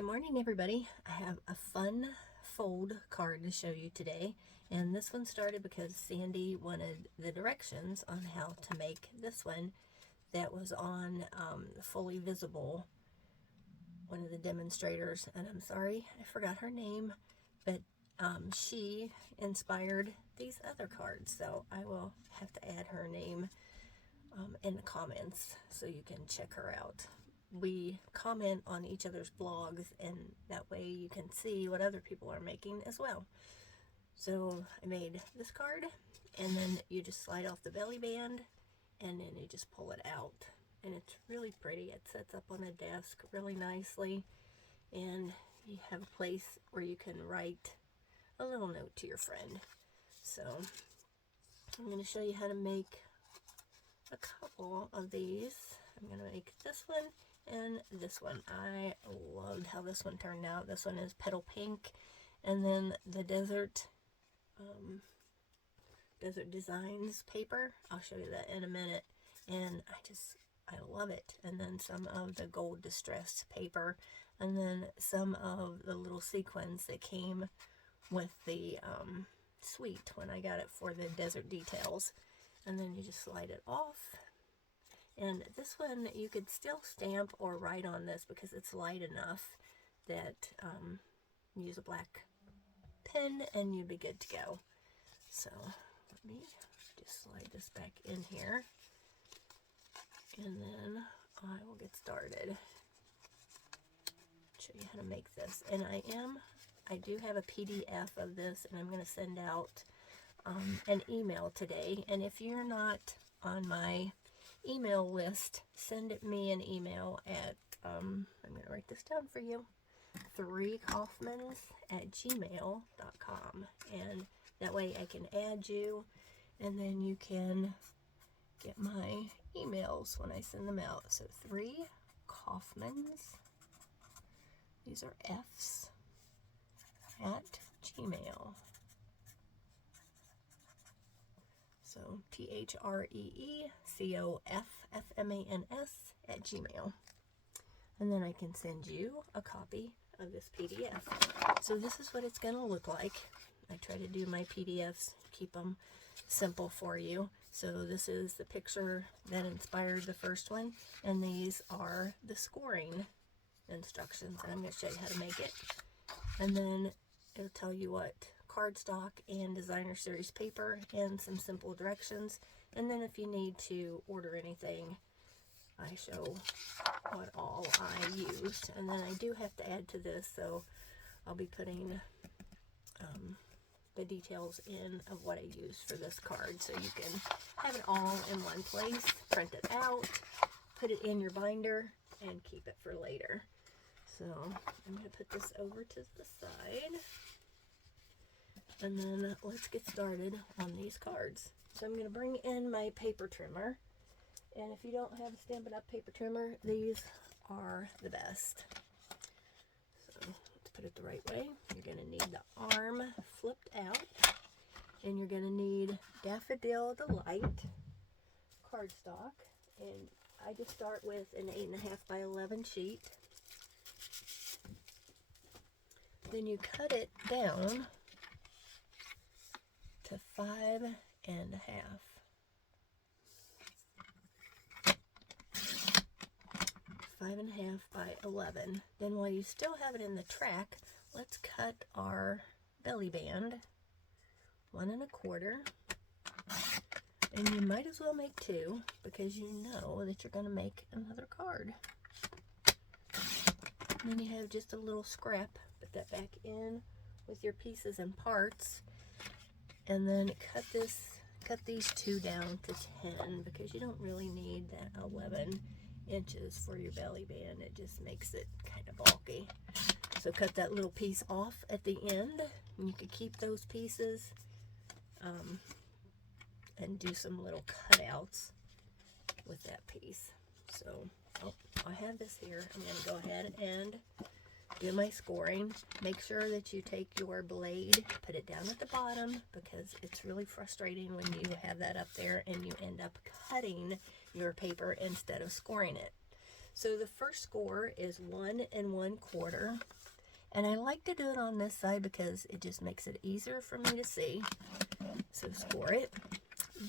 Good morning, everybody. I have a fun fold card to show you today, and this one started because Sandy wanted the directions on how to make this one that was on Fully Visible, one of the demonstrators, and I'm sorry I forgot her name, but she inspired these other cards, so I will have to add her name in the comments so you can check her out. We comment on each other's blogs, and that way you can see what other people are making as well. So I made this card, and then you just slide off the belly band, and then you just pull it out, and it's really pretty. It sets up on a desk really nicely, and you have a place where you can write a little note to your friend. So I'm going to show you how to make a couple of these. I'm going to make this one and this one. I loved how this one turned out. This one is petal pink, and then the desert designs paper, I'll show you that in a minute, and I love it. And then some of the gold distressed paper, and then some of the little sequins that came with the suite when I got it for the desert details. And then you just slide it off. And this one you could still stamp or write on this because it's light enough that use a black pen and you'd be good to go. So let me just slide this back in here, and then I will get started. Show you how to make this. And I do have a PDF of this, and I'm going to send out an email today. And if you're not on my email list, send me an email at I'm going to write this down for you, 3kaufmans@gmail.com, and that way I can add you, and then you can get my emails when I send them out. So 3kaufmans, these are F's, at Gmail. So THREECOFFMANS@Gmail. And then I can send you a copy of this PDF. So this is what it's going to look like. I try to do my PDFs, keep them simple for you. So this is the picture that inspired the first one, and these are the scoring instructions. And I'm going to show you how to make it. And then it'll tell you what cardstock and designer series paper and some simple directions. And then if you need to order anything, I show what all I used. And then I do have to add to this, so I'll be putting the details in of what I used for this card, so you can have it all in one place, print it out, put it in your binder, and keep it for later. So I'm going to put this over to the side, and then let's get started on these cards. So I'm going to bring in my paper trimmer, and if you don't have a Stampin' Up! Paper trimmer, these are the best. So let's put it the right way. You're going to need the arm flipped out, and you're going to need Daffodil Delight cardstock, and I just start with an 8.5 by 11 sheet. Then you cut it down to 5.5. 5.5 by 11. Then while you still have it in the track, let's cut our belly band 1.25. And you might as well make 2 because you know that you're going to make another card. And then you have just a little scrap. Put that back in with your pieces and parts, and then cut these 2 down to 10 because you don't really need that 11 inches for your belly band. It just makes it kind of bulky. So cut that little piece off at the end, and you could keep those pieces and do some little cutouts with that piece. So I have this here. I'm going to go ahead and do my scoring. Make sure that you take your blade, put it down at the bottom, because it's really frustrating when you have that up there and you end up cutting your paper instead of scoring it. So the first score is 1 1/4. And I like to do it on this side because it just makes it easier for me to see. So score it.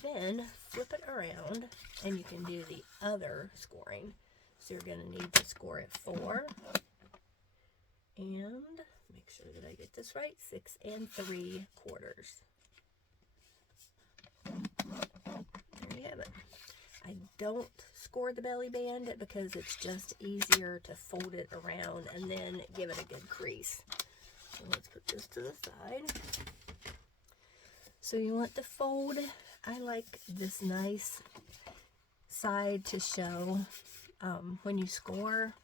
Then flip it around and you can do the other scoring. So you're going to need to score it 4. And make sure that I get this right. 6 3/4. There you have it. I don't score the belly band because it's just easier to fold it around and then give it a good crease. So let's put this to the side. So you want to fold. I like this nice side to show when you score.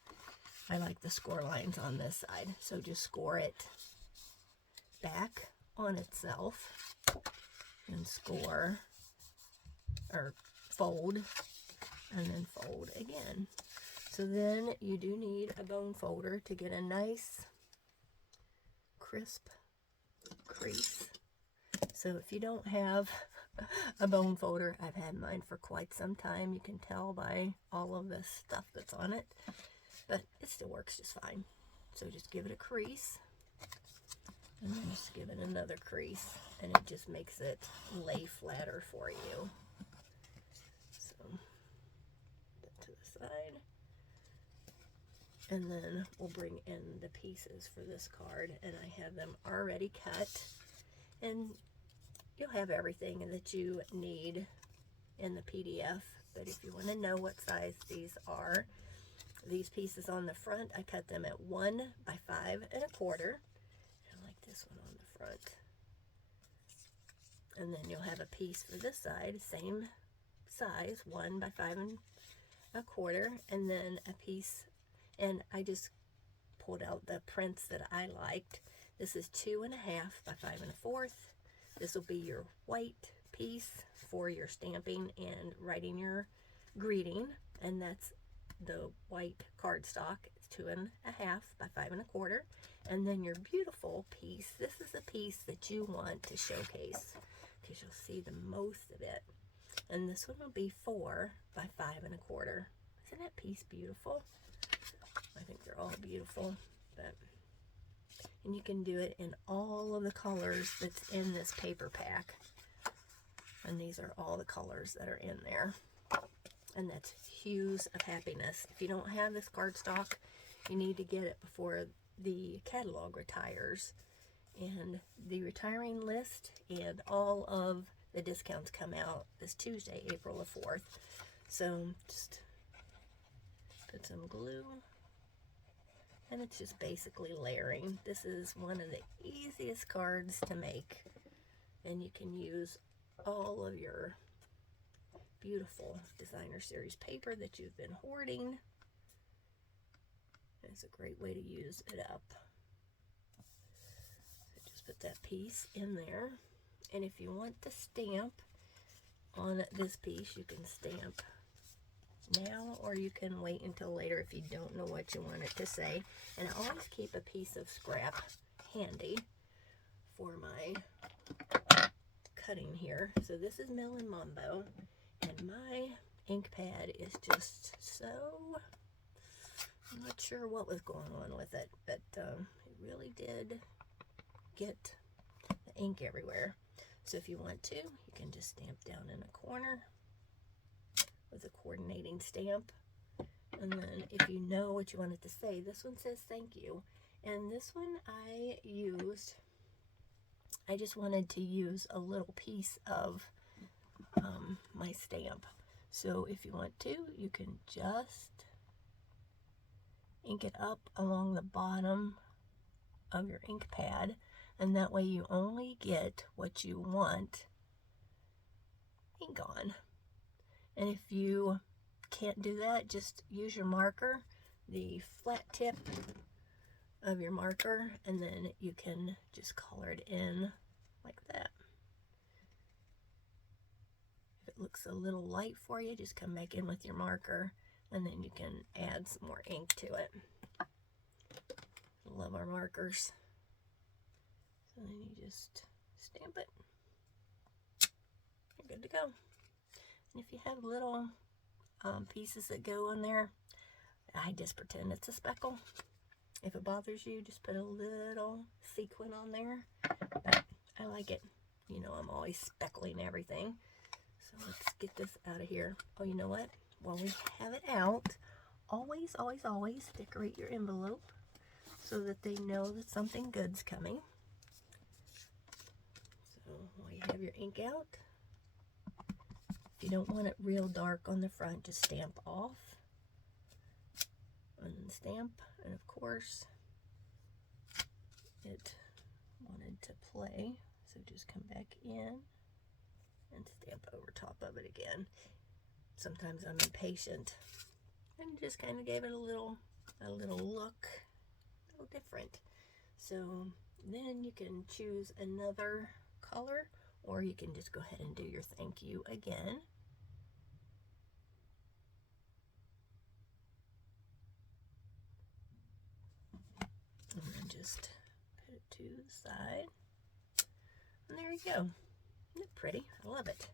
I like the score lines on this side. So just score it back on itself and score, or fold, and then fold again. So then you do need a bone folder to get a nice crisp crease. So if you don't have a bone folder, I've had mine for quite some time. You can tell by all of the stuff that's on it, but it still works just fine. So just give it a crease, and then just give it another crease, and it just makes it lay flatter for you. So that to the side, and then we'll bring in the pieces for this card, and I have them already cut, and you'll have everything that you need in the PDF. But if you want to know what size these are, these pieces on the front, I cut them at 1 by 5 1/4. I like this one on the front. And then you'll have a piece for this side, same size, 1 by 5 1/4, and then a piece, and I just pulled out the prints that I liked. This is 2 1/2 by 5 1/4. This will be your white piece for your stamping and writing your greeting, and that's the white cardstock. It's 2 1/2 by 5 1/4. And then your beautiful piece, this is a piece that you want to showcase because you'll see the most of it. And this one will be 4 by 5 1/4. Isn't that piece beautiful? I think they're all beautiful, but and you can do it in all of the colors that's in this paper pack. And these are all the colors that are in there. And that's Hues of Happiness. If you don't have this cardstock, you need to get it before the catalog retires. And the retiring list and all of the discounts come out this Tuesday, April the 4th. So just put some glue. And it's just basically layering. This is one of the easiest cards to make. And you can use all of your beautiful designer series paper that you've been hoarding. It's a great way to use it up. So just put that piece in there. And if you want to stamp on this piece, you can stamp now, or you can wait until later if you don't know what you want it to say. And I always keep a piece of scrap handy for my cutting here. So this is Melon Mambo, and my ink pad is just so, I'm not sure what was going on with it, but it really did get the ink everywhere. So if you want to, you can just stamp down in a corner with a coordinating stamp. And then if you know what you want it to say, this one says thank you. And this one I just wanted to use a little piece of my stamp. So if you want to, you can just ink it up along the bottom of your ink pad, and that way you only get what you want ink on. And if you can't do that, just use your marker, the flat tip of your marker, and then you can just color it in like that. If it looks a little light for you, just come back in with your marker, and then you can add some more ink to it. Love our markers. So then you just stamp it. You're good to go. And if you have little pieces that go in there, I just pretend it's a speckle. If it bothers you, just put a little sequin on there. But I like it. You know, I'm always speckling everything. So let's get this out of here. Oh, you know what? While we have it out, always, always, always decorate your envelope so that they know that something good's coming. So while you have your ink out, if you don't want it real dark on the front, just stamp off. And then stamp. And of course, it wanted to play. So just come back in and stamp over top of it again. Sometimes I'm impatient and just kind of gave it a little look, a little different. So then you can choose another color, or you can just go ahead and do your thank you again. And then just put it to the side. And there you go. Isn't it pretty? I love it.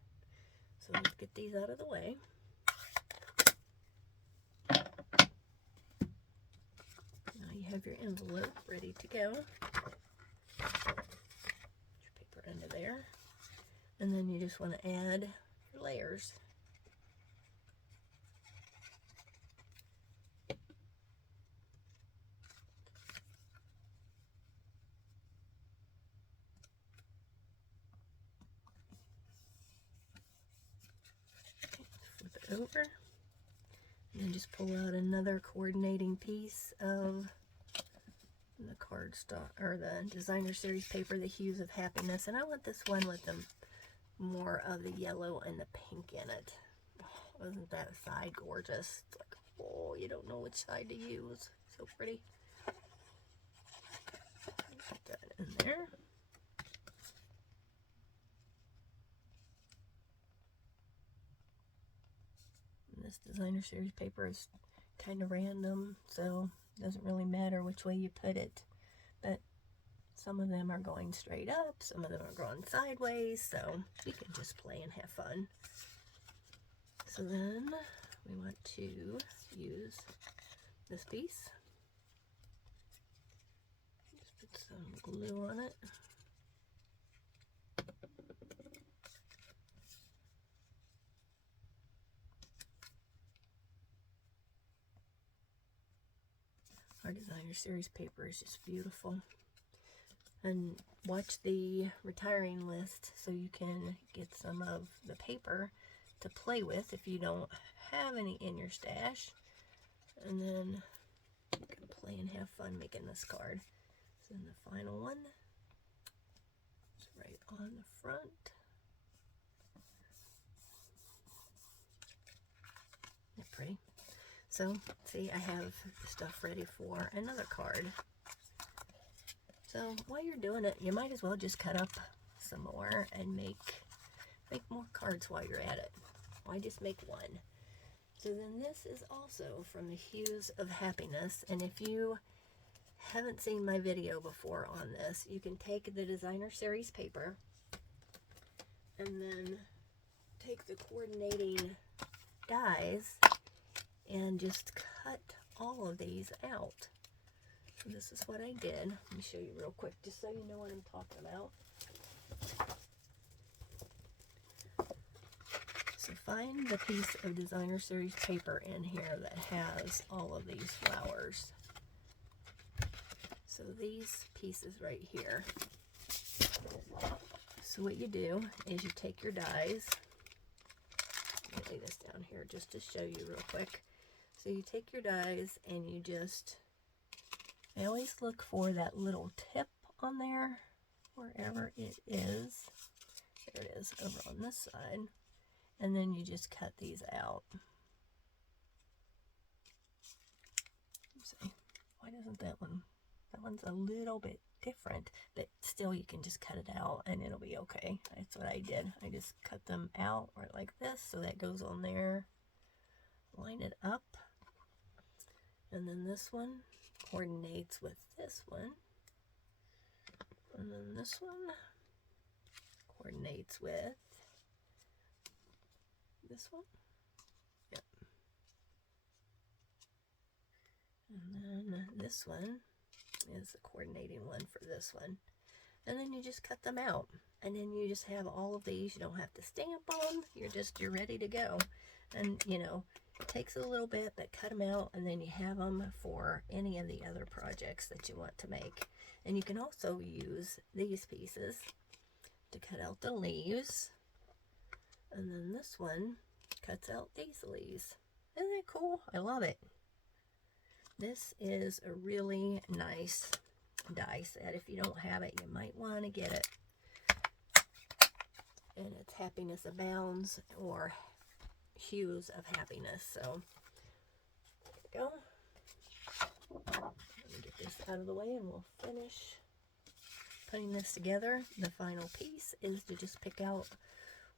So let's get these out of the way. Now you have your envelope ready to go. Put your paper under there. And then you just want to add your layers. Flip it over. And then just pull out another coordinating piece of the cardstock, or the designer series paper, the Hues of Happiness. And I want this one with the more of the yellow and the pink in it. Oh, isn't that side gorgeous? It's like, oh, you don't know which side to use. So pretty. Put that in there. And this designer series paper is kind of random, so it doesn't really matter which way you put it. But some of them are going straight up, some of them are going sideways, so we can just play and have fun. So then we want to use this piece. Just put some glue on it. Our designer series paper is just beautiful. And watch the retiring list so you can get some of the paper to play with if you don't have any in your stash. And then you can play and have fun making this card. So then the final one is right on the front. Isn't it pretty? So, see, I have stuff ready for another card. So, while you're doing it, you might as well just cut up some more and make more cards while you're at it. Why just make one? So then this is also from the Hues of Happiness. And if you haven't seen my video before on this, you can take the designer series paper and then take the coordinating dies and just cut all of these out. So this is what I did. Let me show you real quick just so you know what I'm talking about. So find the piece of designer series paper in here that has all of these flowers. So these pieces right here. So what you do is you take your dies. Let me lay this down here just to show you real quick. So you take your dies and you just, I always look for that little tip on there, wherever it is. There it is, over on this side. And then you just cut these out. Let's see, why doesn't that one's a little bit different, but still you can just cut it out and it'll be okay. That's what I did. I just cut them out right like this, so that goes on there. Line it up. And then this one coordinates with this one. And then this one coordinates with this one. Yep. this one is the coordinating one for this one. And then you just cut them out. And then you just have all of these. You don't have to stamp them. You're ready to go. And, you know, it takes a little bit, but cut them out. And then you have them for any of the other projects that you want to make. And you can also use these pieces to cut out the leaves. And then this one cuts out these leaves. Isn't that cool? I love it. This is a really nice die set. If you don't have it, you might want to get it. And it's Happiness Abounds, or Hues of Happiness. So there we go. Let me get this out of the way and we'll finish putting this together. The final piece is to just pick out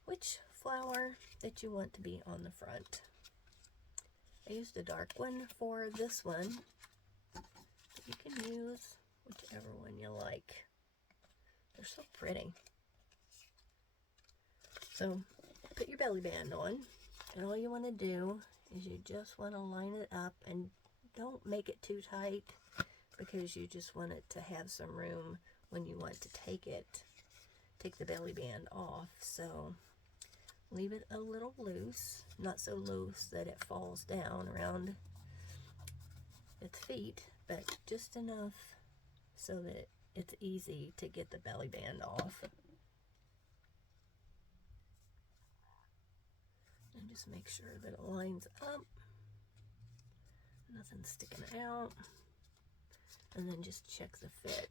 which flower that you want to be on the front. I used a dark one for this one, but you can use whichever one you like. They're so pretty. So put your belly band on, and all you want to do is you just want to line it up, and don't make it too tight because you just want it to have some room when you want to take the belly band off. So leave it a little loose, not so loose that it falls down around its feet, but just enough so that it's easy to get the belly band off. And just make sure that it lines up, nothing's sticking out, and then just check the fit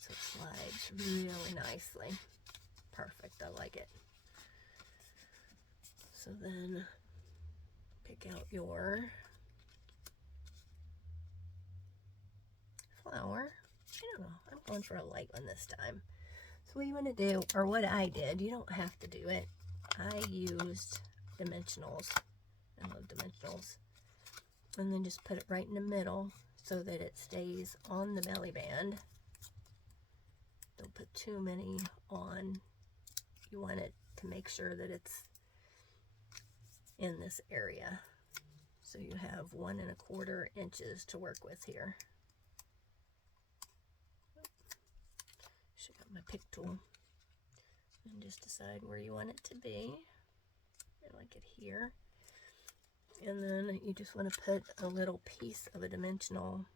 so it slides really nicely. Perfect, I like it. So then pick out your flower. I don't know, I'm going for a light one this time. So what you want to do, or what I did, you don't have to do it. I used dimensionals. I love dimensionals. And then just put it right in the middle so that it stays on the belly band. Don't put too many on. You want it to make sure that it's in this area. So you have 1 1/4 inches to work with here. Should got my pick tool. And just decide where you want it to be. I like it here. And then you just want to put a little piece of a dimensional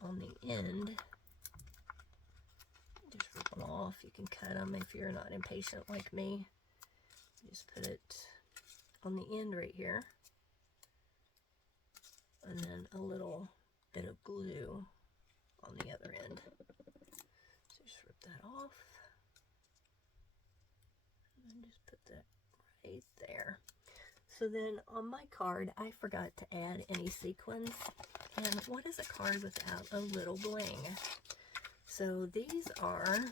on the end. Just rip them off. You can cut them if you're not impatient like me. Just put it on the end right here. And then a little bit of glue on the other end. So just rip that off. And just put that right there. So then on my card, I forgot to add any sequins. And what is a card without a little bling? So these are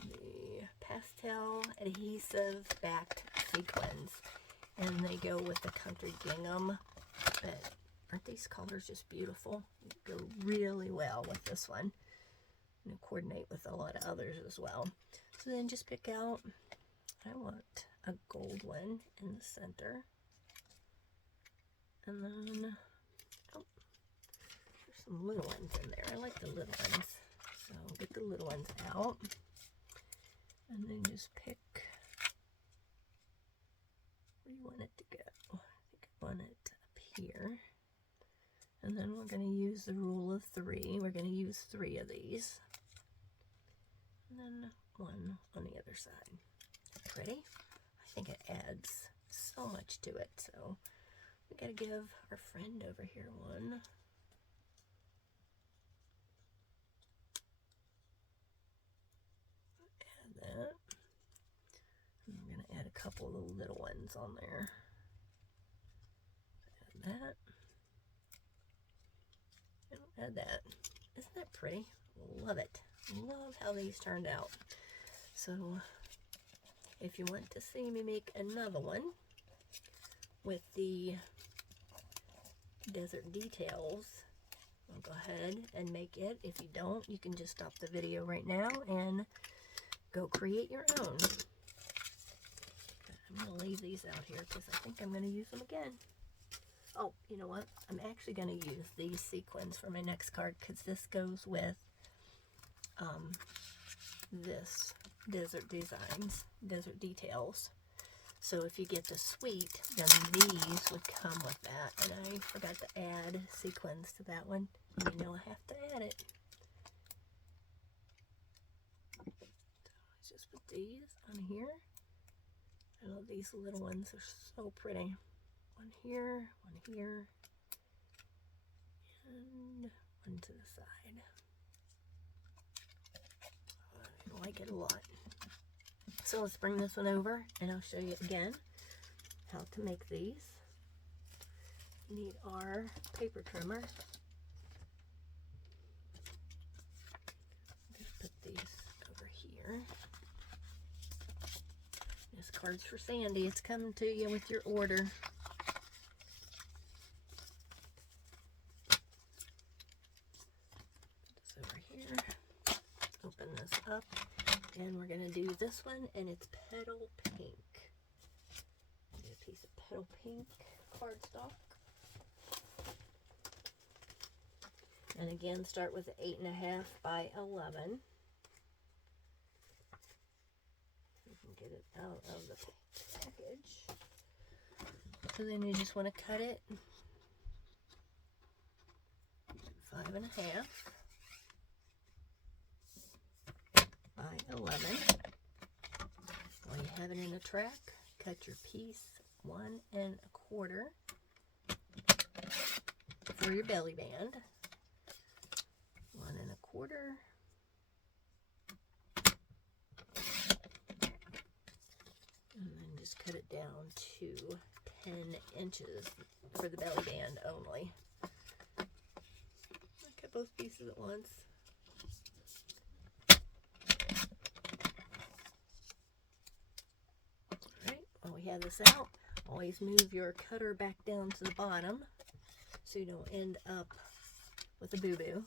the pastel adhesive backed sequins. And they go with the country gingham. But aren't these colors just beautiful? They go really well with this one. And coordinate with a lot of others as well. So then just pick out, I want a gold one in the center. And then, oh, there's some little ones in there. I like the little ones. So get the little ones out. And then just pick where you want it to go. I think I want it up here. And then we're going to use the rule of 3. We're going to use 3 of these. And then 1 on the other side. Pretty? I think it adds so much to it. So we got to give our friend over here one. Add that. And we're going to add a couple of the little ones on there. Add that. And add that. Isn't that pretty? Love it. Love how these turned out. So if you want to see me make another one with the desert details, I'll go ahead and make it. If you don't, you can just stop the video right now and go create your own. I'm going to leave these out here because I think I'm going to use them again. Oh, you know what? I'm actually going to use these sequins for my next card because this goes with this Desert Details. So if you get the suite, then these would come with that. And I forgot to add sequins to that one. You know I have to add it. So let's just put these on here. I love these little ones. They're so pretty. One here, and one to the side. I like it a lot. So let's bring this one over and I'll show you again how to make these. We need our paper trimmer. I'm going to put these over here. This card's for Sandy. It's coming to you with your order. Open this up, and we're going to do this one, and it's Petal Pink. Get a piece of Petal Pink cardstock. And again, start with 8.5 by 11. You can get it out of the package. So then you just want to cut it 5.5. by 11. While you have it in a track, cut your piece 1 1/4 for your belly band. 1 1/4. And then just cut it down to 10 inches for the belly band only. I cut both pieces at once. We have this out. Always move your cutter back down to the bottom so you don't end up with a boo-boo.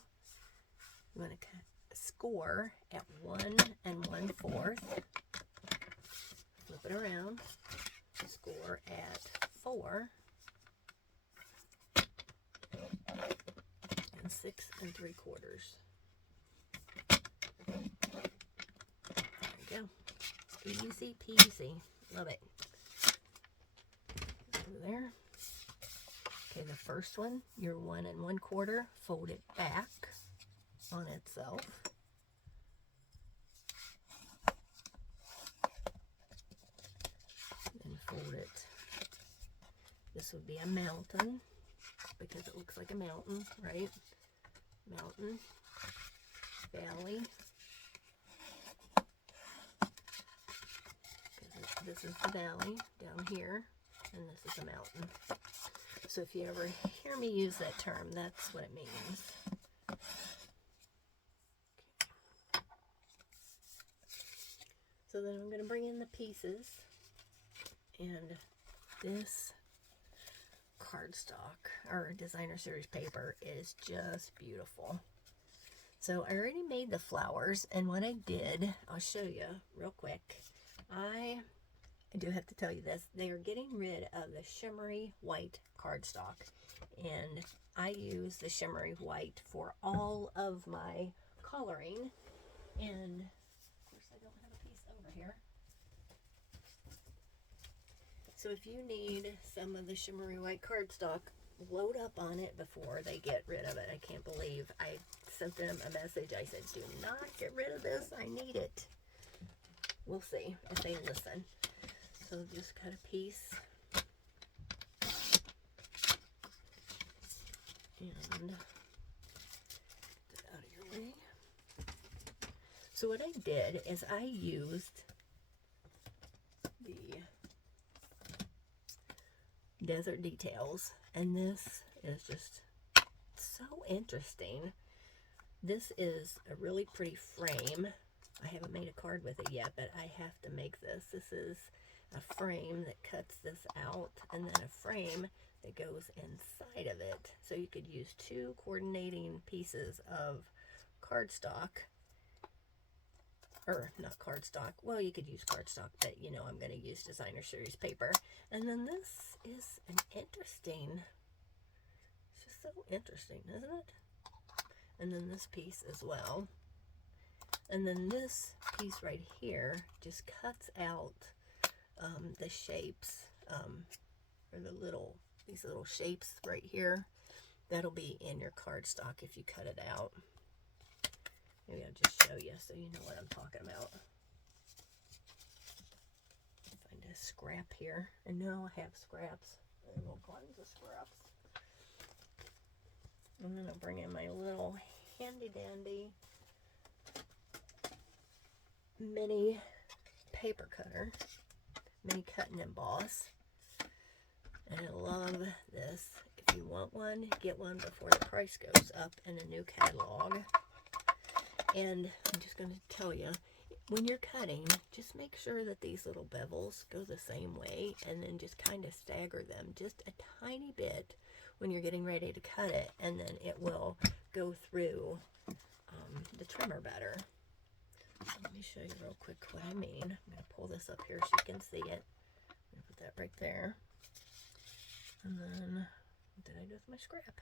You want to score at 1 1/4. Flip it around. Score at 4 and 6 3/4. There you go. Easy peasy. Love it. There. Okay, the first one, your 1 1/4, fold it back on itself. And fold it. This would be a mountain because it looks like a mountain, right? Mountain, valley. This is the valley down here. And this is a mountain. So if you ever hear me use that term, that's what it means. Okay. So then I'm going to bring in the pieces. And this cardstock, or designer series paper, is just beautiful. So I already made the flowers. And what I did, I'll show you real quick. I do have to tell you this, they are getting rid of the shimmery white cardstock, and I use the shimmery white for all of my coloring, and of course I don't have a piece over here. So if you need some of the shimmery white cardstock, load up on it before they get rid of it. I can't believe I sent them a message. I said, do not get rid of this, I need it. We'll see if they listen. So just cut a piece and get it out of your way. So what I did is I used the Desert Details, and this is just so interesting. This is a really pretty frame. I haven't made a card with it yet, but I have to make this. This is a frame that cuts this out, and then a frame that goes inside of it. So you could use 2 coordinating pieces of cardstock, or not cardstock, well, you could use cardstock, but I'm going to use designer series paper. And then this is an interesting So interesting, isn't it? And then this piece as well. And then this piece right here just cuts out the shapes, or these little shapes right here. That'll be in your cardstock if you cut it out. Maybe I'll just show you so you know what I'm talking about. Find a scrap here. I know I have scraps. I have all kinds of scraps. And then I'll bring in my little handy dandy mini paper cutter, mini cut and emboss. And I love this. If you want one, get one before the price goes up in a new catalog. And I'm just going to tell you, when you're cutting, just make sure that these little bevels go the same way, and then just kind of stagger them just a tiny bit when you're getting ready to cut it, and then it will go through the trimmer better. Let me show you real quick what I mean. I'm going to pull this up here so you can see it. I'm going to put that right there. And then, what did I do with my scrap?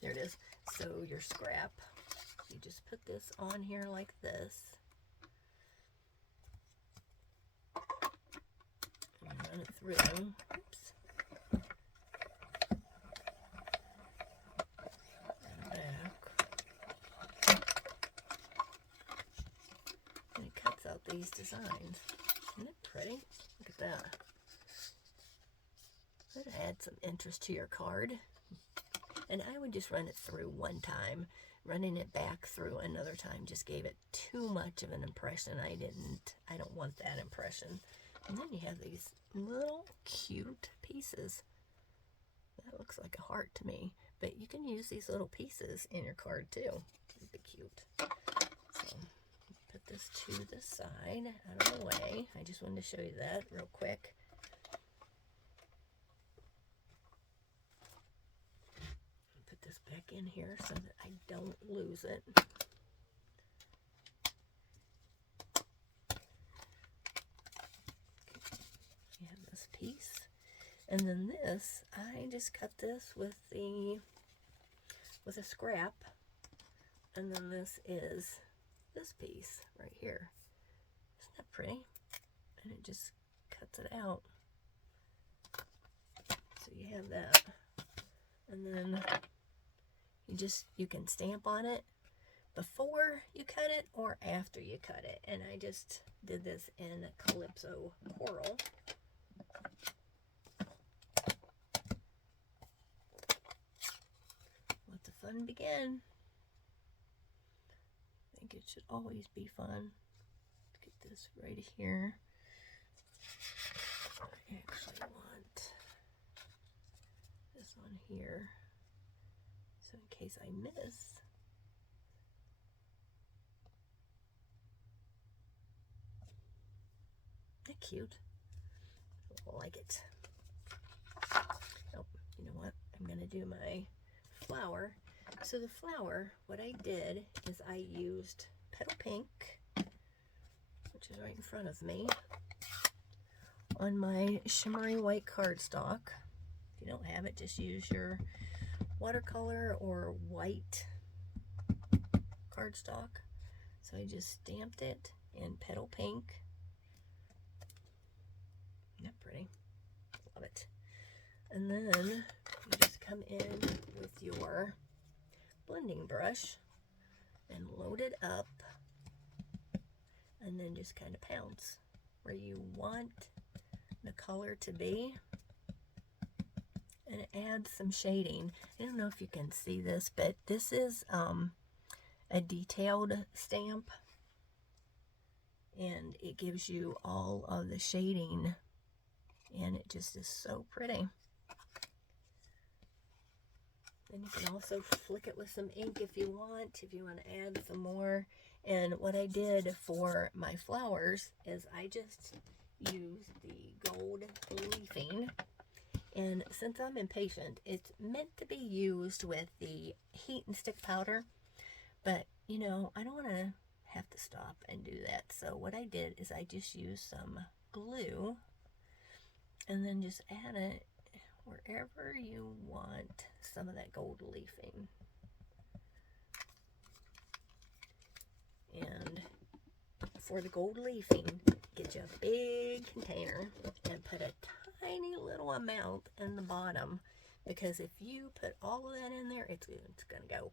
There it is. So your scrap, you just put this on here like this. And run it through. Oops. And back. And it cuts out these designs. Isn't it pretty? Look at that. That adds some interest to your card. And I would just run it through one time. Running it back through another time just gave it too much of an impression. I don't want that impression. And then you have these little cute pieces. That looks like a heart to me. But you can use these little pieces in your card too. It'd be cute. So put this to the side, out of the way. I just wanted to show you that real quick. This back in here so that I don't lose it. You have this piece, and then this, I just cut this with a scrap, and then this is this piece right here. Isn't that pretty? And it just cuts it out. So you have that, and then you can stamp on it before you cut it or after you cut it. And I just did this in Calypso Coral. Let the fun begin. I think it should always be fun. Let's get this right here. I actually want this on here. So in case I miss, isn't that cute? I like it. Oh, you know what? I'm going to do my flower. So the flower, what I did is I used Petal Pink, which is right in front of me, on my shimmery white cardstock. If you don't have it, just use your watercolor or white cardstock. So I just stamped it in Petal Pink. Isn't that pretty? Love it. And then you just come in with your blending brush and load it up, and then just kind of pounce where you want the color to be. And it adds some shading. I don't know if you can see this, but this is a detailed stamp, and it gives you all of the shading, and it just is so pretty. And you can also flick it with some ink if you want to add some more. And what I did for my flowers is I just used the gold leafing. And since I'm impatient, it's meant to be used with the heat and stick powder. But, you know, I don't want to have to stop and do that. So what I did is I just used some glue and then just add it wherever you want some of that gold leafing. And for the gold leafing, get you a big container and put a tiny little amount in the bottom, because if you put all of that in there, it's going to go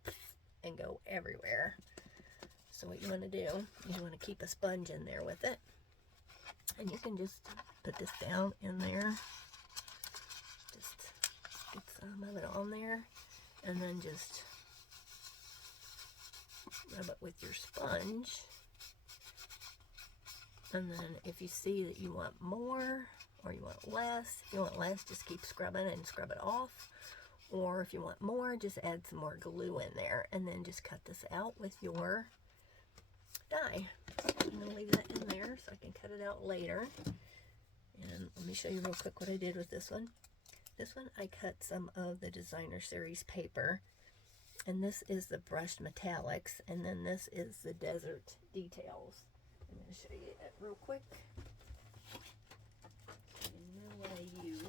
and go everywhere. So what you want to do, you want to keep a sponge in there with it. And you can just put this down in there. Just get some of it on there. And then just rub it with your sponge. And then if you see that you want more or you want less, if you want less, just keep scrubbing and scrub it off. Or if you want more, just add some more glue in there. And then just cut this out with your die. I'm going to leave that in there so I can cut it out later. And let me show you real quick what I did with this one. This one I cut some of the Designer Series paper. And this is the brushed metallics. And then this is the desert details. I'm going to show you it real quick. You know what I used.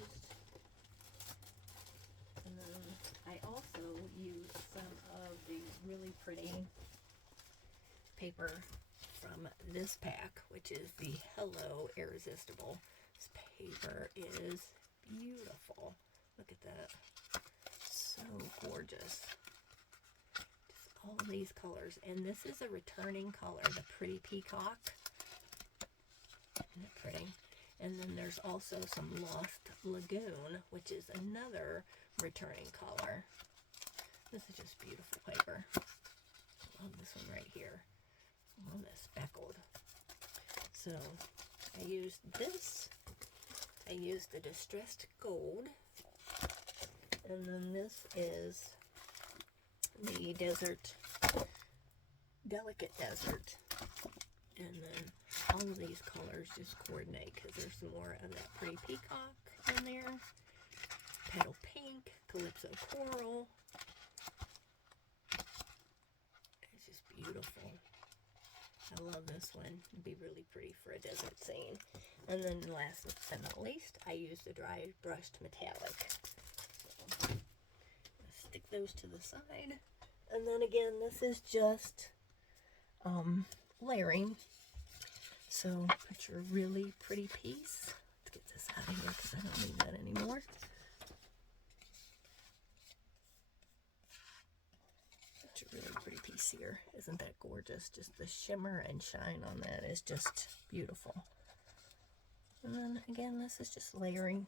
And then I also used some of these really pretty paper from this pack, which is the Hello Irresistible. This paper is beautiful. Look at that. So gorgeous. Just all these colors. And this is a returning color, the Pretty Peacock. Isn't it pretty? And then there's also some Lost Lagoon, which is another returning color. This is just beautiful paper. I love this one right here. I love that speckled. So I used this. I used the Distressed Gold. And then this is the Desert, Delicate Desert. And then all of these colors just coordinate because there's some more of that Pretty Peacock in there. Petal Pink, Calypso Coral. It's just beautiful. I love this one. It'd be really pretty for a desert scene. And then last but not least, I used the dry brushed metallic. So, stick those to the side. And then again, this is just layering. So put your really pretty piece. Let's get this out of here because I don't need that anymore. Put your really pretty piece here. Isn't that gorgeous? Just the shimmer and shine on that is just beautiful. And then again, this is just layering.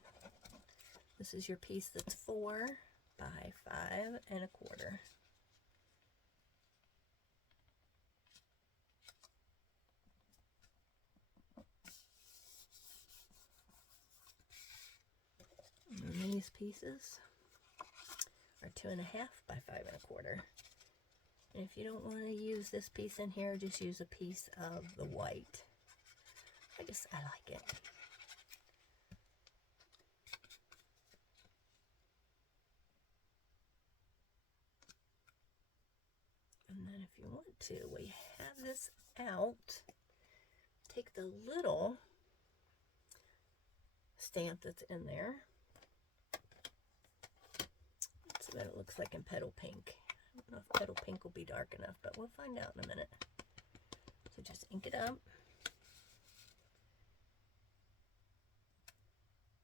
This is your piece that's 4 by 5 1/4. And these pieces are 2.5 by 5 1/4. And if you don't want to use this piece in here, just use a piece of the white. I like it. And then if you want to, we have this out. Take the little stamp that's in there. So that it looks like in Petal Pink. I don't know if Petal Pink will be dark enough, but we'll find out in a minute. So just ink it up.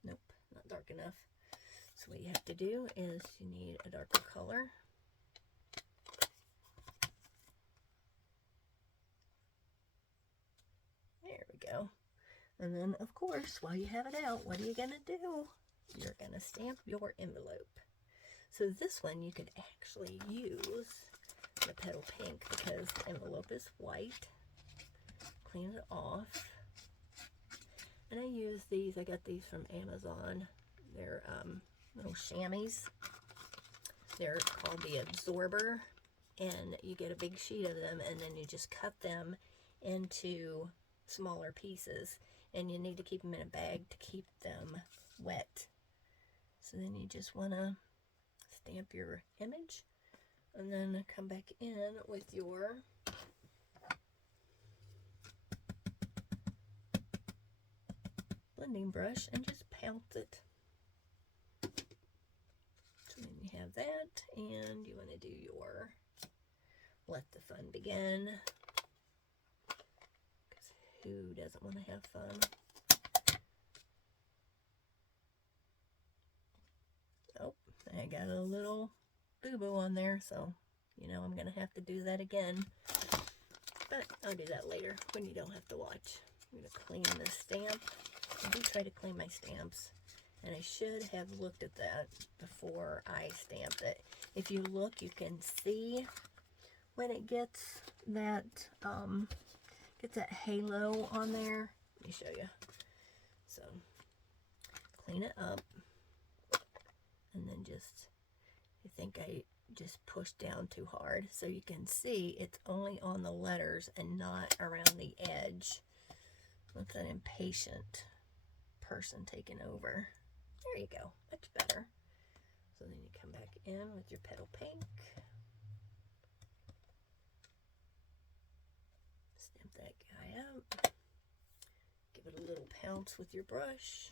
Nope, not dark enough. So what you have to do is you need a darker color. There we go. And then, of course, while you have it out, what are you going to do? You're going to stamp your envelope. So this one you could actually use the Petal Pink because the envelope is white. Clean it off. And I use these. I got these from Amazon. They're little chamois. They're called the Absorber. And you get a big sheet of them and then you just cut them into smaller pieces. And you need to keep them in a bag to keep them wet. So then you just want to stamp your image and then come back in with your blending brush and just pounce it. have that, and you want to do your Let the Fun Begin, because who doesn't want to have fun? Oh, I got a little boo-boo on there, so you know I'm going to have to do that again. But I'll do that later when you don't have to watch. I'm going to clean this stamp. I do try to clean my stamps, and I should have looked at that before I stamped it. If you look, you can see when it gets that halo on there. Let me show you. So clean it up, and then I think I just pushed down too hard, so you can see it's only on the letters and not around the edge. That's an impatient person taking over. There you go, much better. So then you come back in with your petal pink, stamp that guy up, give it a little pounce with your brush.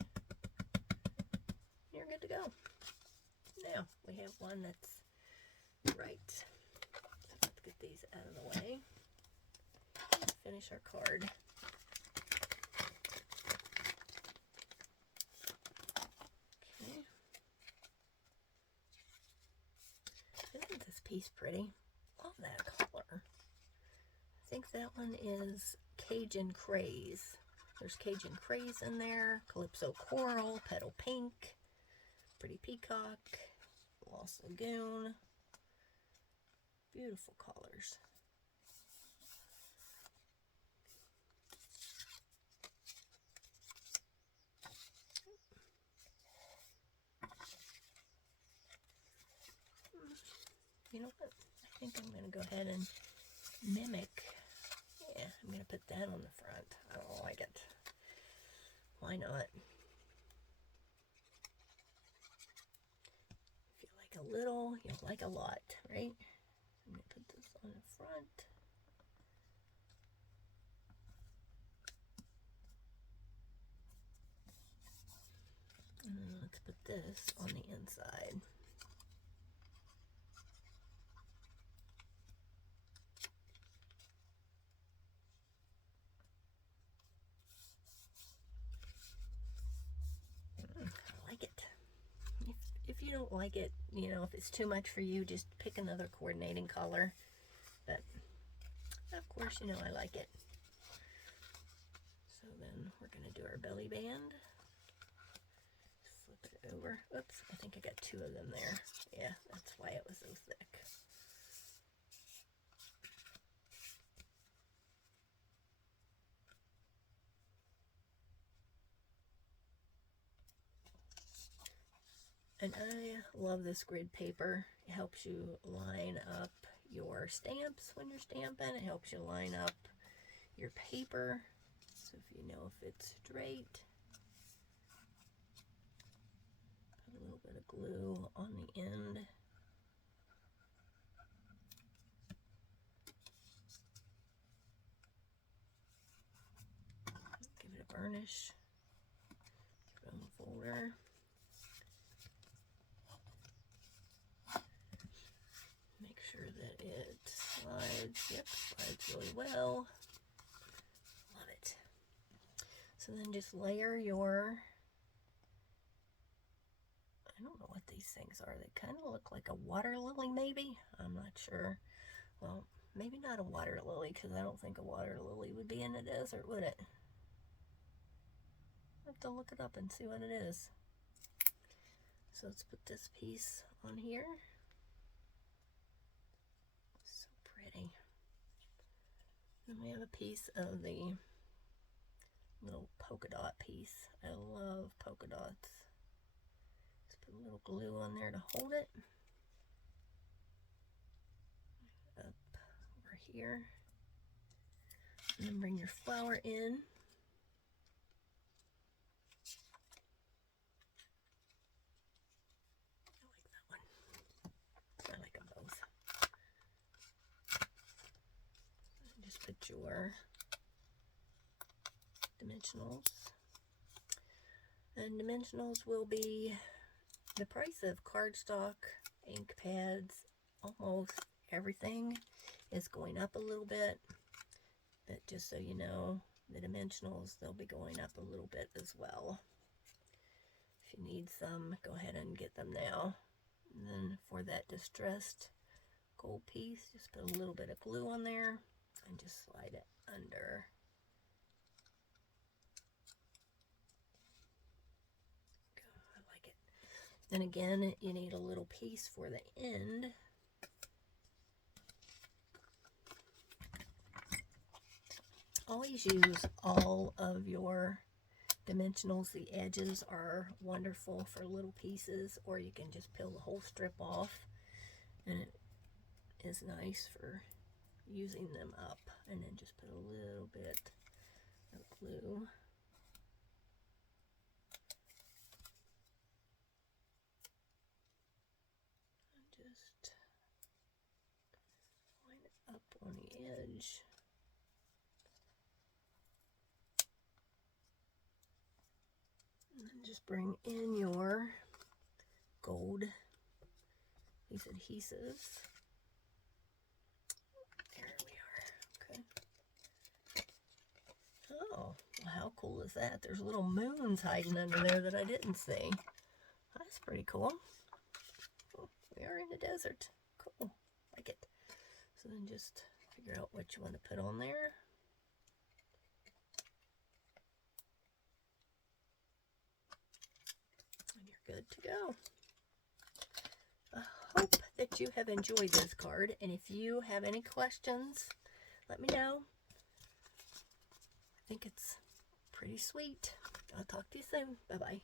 You're good to go. Now we have one that's right. So let's get these out of the way. Let's finish our card. Okay. Isn't this piece pretty? Love that color. I think that one is Cajun Craze. There's Cajun Craze in there, Calypso Coral, Petal Pink, Pretty Peacock, Lost Lagoon. Beautiful colors. You know what? I think I'm going to go ahead and mimic. Yeah, I'm going to put that on the front. I don't like it. Why not? If you like a little, you'll like a lot, right? I'm going to put this on the front. And then let's put this on the inside. I like it. If you don't like it, you know, if it's too much for you, just pick another coordinating color. But of course, you know I like it. So then we're going to do our belly band. Flip it over. Oops, I think I got two of them there. Yeah, that's why it was so thick. And I love this grid paper. It helps you line up your stamps when you're stamping. It helps you line up your paper. So if you know if it's straight, put a little bit of glue on the end. Give it a burnish. Give it on the folder. Make sure that it slides. Yep, slides really well. Love it. So then just layer your, I don't know what these things are. They kind of look like a water lily maybe. I'm not sure. Well, maybe not a water lily, because I don't think a water lily would be in a desert, would it? I have to look it up and see what it is. So let's put this piece on here. So pretty. Then we have a piece of the little polka dot piece. I love polka dots. Just put a little glue on there to hold it. Up over here. And then bring your flower in. I like them both. Just put your dimensionals. And dimensionals will be the price of cardstock ink pads, almost everything is going up a little bit. But just so you know, the dimensionals, they'll be going up a little bit as well. If you need some, go ahead and get them now. And then for that distressed gold piece, just put a little bit of glue on there and just slide it under. I like it. Then again, you need a little piece for the end. Always use all of your dimensionals. The edges are wonderful for little pieces, or you can just peel the whole strip off, and it is nice for using them up. And then just put a little bit of glue. And just line it up on the edge. And then just bring in your gold, these adhesives. There we are. Okay. Oh, well, how cool is that? There's little moons hiding under there that I didn't see. That's pretty cool. Oh, we are in the desert. Cool. Like it. So then just figure out what you want to put on there. And you're good to go. I hope that you have enjoyed this card, and if you have any questions, let me know. I think it's pretty sweet. I'll talk to you soon. Bye-bye.